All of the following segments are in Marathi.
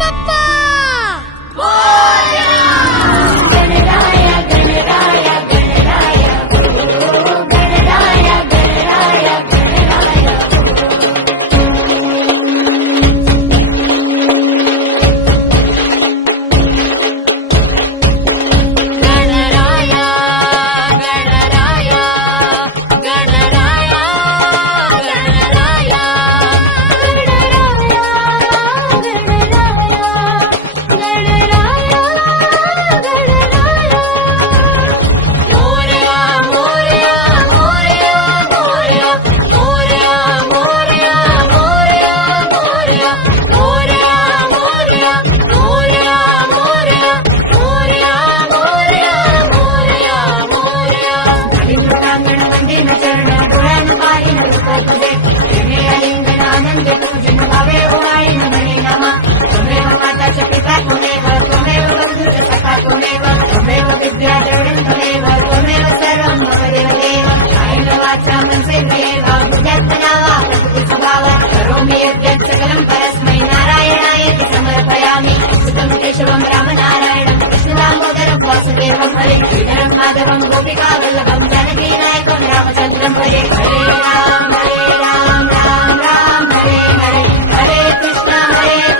बाप्पा रामनारायण कृष्ण दामोदर वासुदेव हरे श्रीधरं माधवं गोपिका वल्लभं जानकी नायकं रामचंद्रं हरे हरे राम राम राम हरे हरे हरे कृष्ण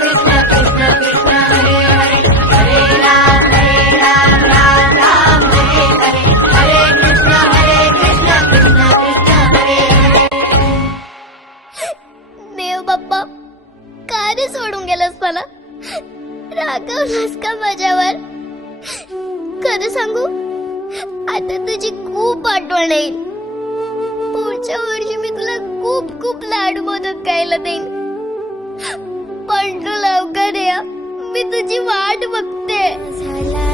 कृष्ण कृष्ण हरे हरे हरे राम राम राम हरे हरे हरे कृष्ण कृष्ण कृष्ण हरे हरे. देव बाप्पा का रे सोडून गेलास मला? रागवलास का माझ्यावर? खरं सांगू आता तुझी खूप आठवण येईल. पुढच्या वर्षी मी तुला खूप खूप लाडू मोदक खायला देईन. पण तू लवकर ये, मी तुझी वाट बघते.